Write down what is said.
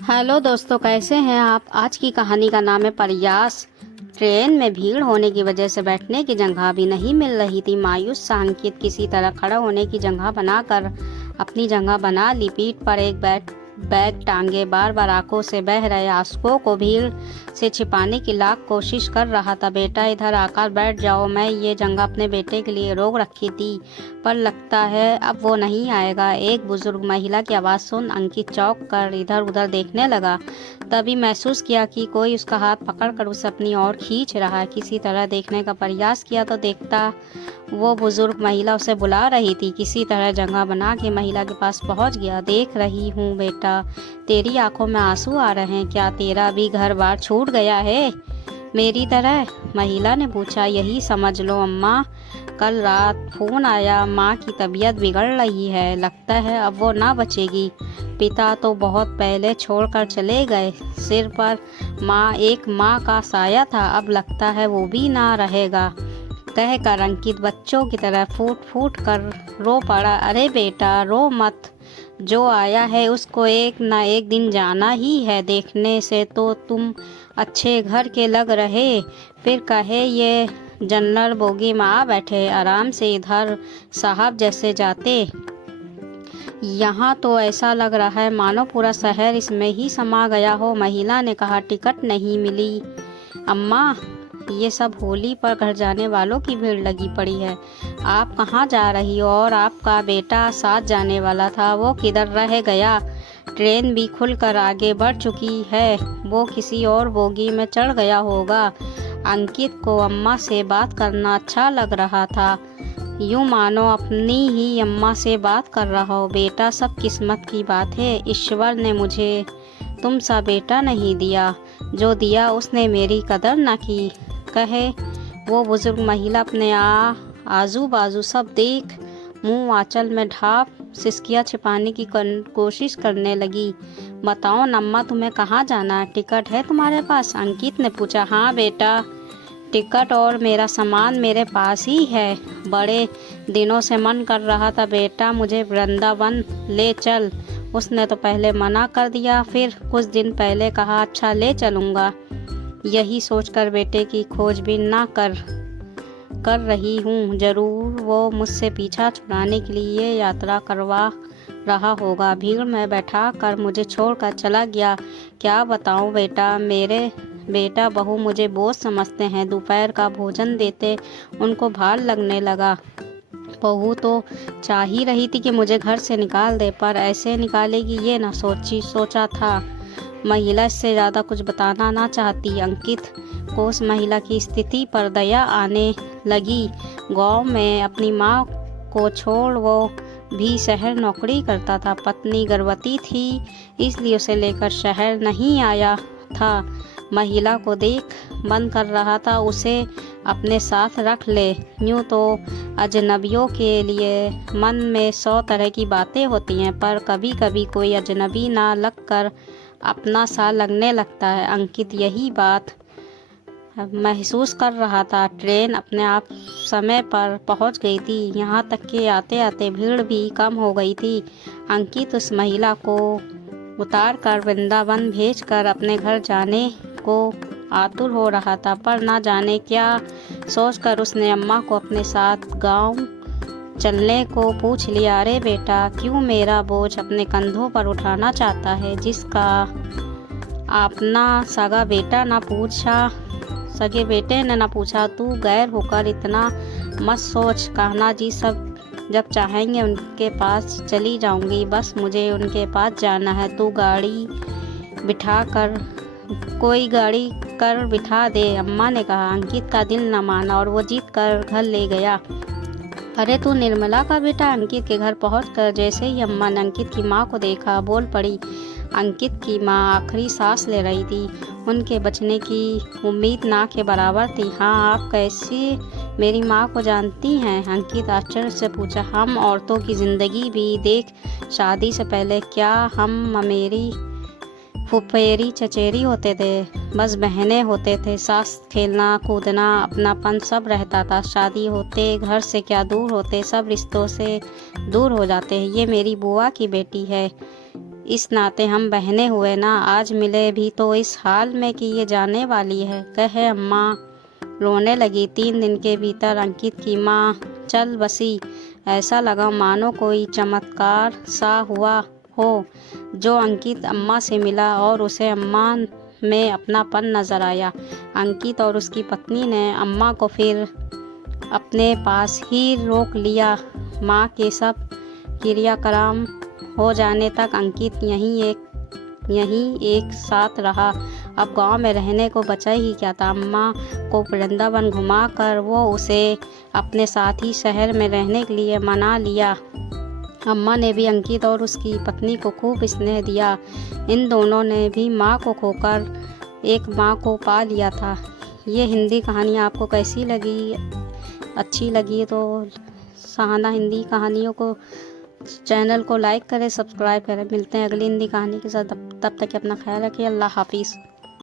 Hello दोस्तों, कैसे हैं आप। आज की कहानी का नाम है प्रयास। ट्रेन में भीड़ होने की वजह से बैठने की जगह भी नहीं मिल रही थी। मायूस सा अंकित किसी तरह खड़ा होने की जगह बनाकर अपनी जगह बना ली। पीठ पर एक बैग टांगे बार बार आंखों से बह रहे आंसुओं को भीड़ से छिपाने की लाख कोशिश कर रहा था। बेटा, इधर आकर बैठ जाओ। मैं ये जगह अपने बेटे के लिए रोक रखी थी, पर लगता है अब वो नहीं आएगा। एक बुजुर्ग महिला की आवाज़ सुन अंकित चौंक कर इधर उधर देखने लगा। तभी महसूस किया कि कोई उसका हाथ पकड़कर उसे अपनी ओर खींच रहा है। किसी तरह देखने का प्रयास किया तो देखता वो बुजुर्ग महिला उसे बुला रही थी। किसी तरह जगह बना के महिला के पास पहुंच गया। देख रही हूँ बेटा, तेरी आंखों में आंसू आ रहे हैं। क्या तेरा भी घर बार छूट गया है मेरी तरह? महिला ने पूछा। यही समझ लो अम्मा, कल रात फोन आया, माँ की तबीयत बिगड़ रही है। लगता है अब वो ना बचेगी। पिता तो बहुत पहले छोड़कर चले गए। सिर पर एक माँ का साया था, अब लगता है वो भी ना रहेगा। कहकर अंकित बच्चों की तरह फूट फूट कर रो पड़ा। अरे बेटा, रो मत। जो आया है उसको एक ना एक दिन जाना ही है। देखने से तो तुम अच्छे घर के लग रहे, फिर कहे ये जनरल बोगी में आ बैठे आराम से। इधर साहब जैसे जाते, यहाँ तो ऐसा लग रहा है मानो पूरा शहर इसमें ही समा गया हो। महिला ने कहा। टिकट नहीं मिली अम्मा, ये सब होली पर घर जाने वालों की भीड़ लगी पड़ी है। आप कहाँ जा रही हो? और आपका बेटा साथ जाने वाला था, वो किधर रह गया? ट्रेन भी खुलकर आगे बढ़ चुकी है, वो किसी और बोगी में चढ़ गया होगा। अंकित को अम्मा से बात करना अच्छा लग रहा था, यूँ मानो अपनी ही अम्मा से बात कर रहा हो। बेटा, सब किस्मत की बात है। ईश्वर ने मुझे तुम सा बेटा नहीं दिया, जो दिया उसने मेरी कदर न की। कहे वो बुजुर्ग महिला अपने आजू बाजू सब देख मुंह आंचल में ढाप सिसकियाँ छिपाने की कोशिश करने लगी। बताओ नम्मा, तुम्हें कहाँ जाना है? टिकट है तुम्हारे पास? अंकित ने पूछा। हाँ बेटा, टिकट और मेरा सामान मेरे पास ही है। बड़े दिनों से मन कर रहा था बेटा, मुझे वृंदावन ले चल। उसने तो पहले मना कर दिया, फिर कुछ दिन पहले कहा अच्छा ले चलूँगा। यही सोचकर बेटे की खोजबीन ना कर रही हूँ। जरूर वो मुझसे पीछा छुड़ाने के लिए यात्रा करवा रहा होगा। भीड़ में बैठा कर मुझे छोड़कर चला गया। क्या बताऊँ बेटा, मेरे बेटा बहू मुझे बोझ समझते हैं। दोपहर का भोजन देते उनको भार लगने लगा। बहू तो चाह ही रही थी कि मुझे घर से निकाल दे, पर ऐसे निकालेगी ये ना सोचा था। महिला इससे ज़्यादा कुछ बताना ना चाहती। अंकित को उस महिला की स्थिति पर दया आने लगी। गांव में अपनी माँ को छोड़ वो भी शहर नौकरी करता था। पत्नी गर्भवती थी, इसलिए उसे लेकर शहर नहीं आया था। महिला को देख मन कर रहा था उसे अपने साथ रख ले। यूँ तो अजनबियों के लिए मन में 100 तरह की बातें होती हैं, पर कभी कभी कोई अजनबी ना लगकर अपना सा लगने लगता है। अंकित यही बात महसूस कर रहा था। ट्रेन अपने आप समय पर पहुंच गई थी। यहाँ तक कि आते आते भीड़ भी कम हो गई थी। अंकित उस महिला को उतार कर वृंदावन भेजकर अपने घर जाने को आतुर हो रहा था, पर ना जाने क्या सोचकर उसने अम्मा को अपने साथ गांव चलने को पूछ लिया। अरे बेटा, क्यों मेरा बोझ अपने कंधों पर उठाना चाहता है, जिसका अपना सगा बेटा ना पूछा, सगे बेटे ने ना पूछा। तू गैर होकर इतना मत सोच। कहना जी सब जब चाहेंगे उनके पास चली जाऊंगी, बस मुझे उनके पास जाना है। तू कोई गाड़ी कर बिठा दे, अम्मा ने कहा। अंकित का दिल न माना और वो जीत कर घर ले गया। अरे तू निर्मला का बेटा? अंकित के घर पहुंचकर जैसे ही अम्मा ने अंकित की माँ को देखा, बोल पड़ी। अंकित की माँ आखिरी सांस ले रही थी। उनके बचने की उम्मीद ना के बराबर थी। हाँ, आप कैसे मेरी माँ को जानती हैं? अंकित आश्चर्य से पूछा। हम औरतों की ज़िंदगी भी देख, शादी से पहले क्या हम मेरी फुफेरी चचेरी होते थे, बस बहनें होते थे। साथ खेलना कूदना अपनापन सब रहता था। शादी होते घर से क्या दूर होते, सब रिश्तों से दूर हो जाते हैं। ये मेरी बुआ की बेटी है, इस नाते हम बहने हुए ना, आज मिले भी तो इस हाल में कि ये जाने वाली है, कहे अम्मा। रोने लगी। 3 दिन के भीतर अंकित की माँ चल बसी। ऐसा लगा मानो कोई चमत्कार सा हुआ हो, जो अंकित अम्मा से मिला और उसे अम्मा में अपनापन नजर आया। अंकित और उसकी पत्नी ने अम्मा को फिर अपने पास ही रोक लिया। माँ के सब क्रियाक्रम हो जाने तक अंकित यहीं एक साथ रहा। अब गांव में रहने को बचा ही क्या था। अम्मा को वृंदावन घुमाकर वो उसे अपने साथ ही शहर में रहने के लिए मना लिया। अम्मा ने भी अंकित और उसकी पत्नी को खूब स्नेह दिया। इन दोनों ने भी माँ को खोकर एक माँ को पा लिया था। ये हिंदी कहानी आपको कैसी लगी? अच्छी लगी तो सहाना हिंदी कहानियों को चैनल को लाइक करें, सब्सक्राइब करें। मिलते हैं अगली हिंदी कहानी के साथ। तब तक अपना ख्याल रखिए। अल्लाह हाफिज़।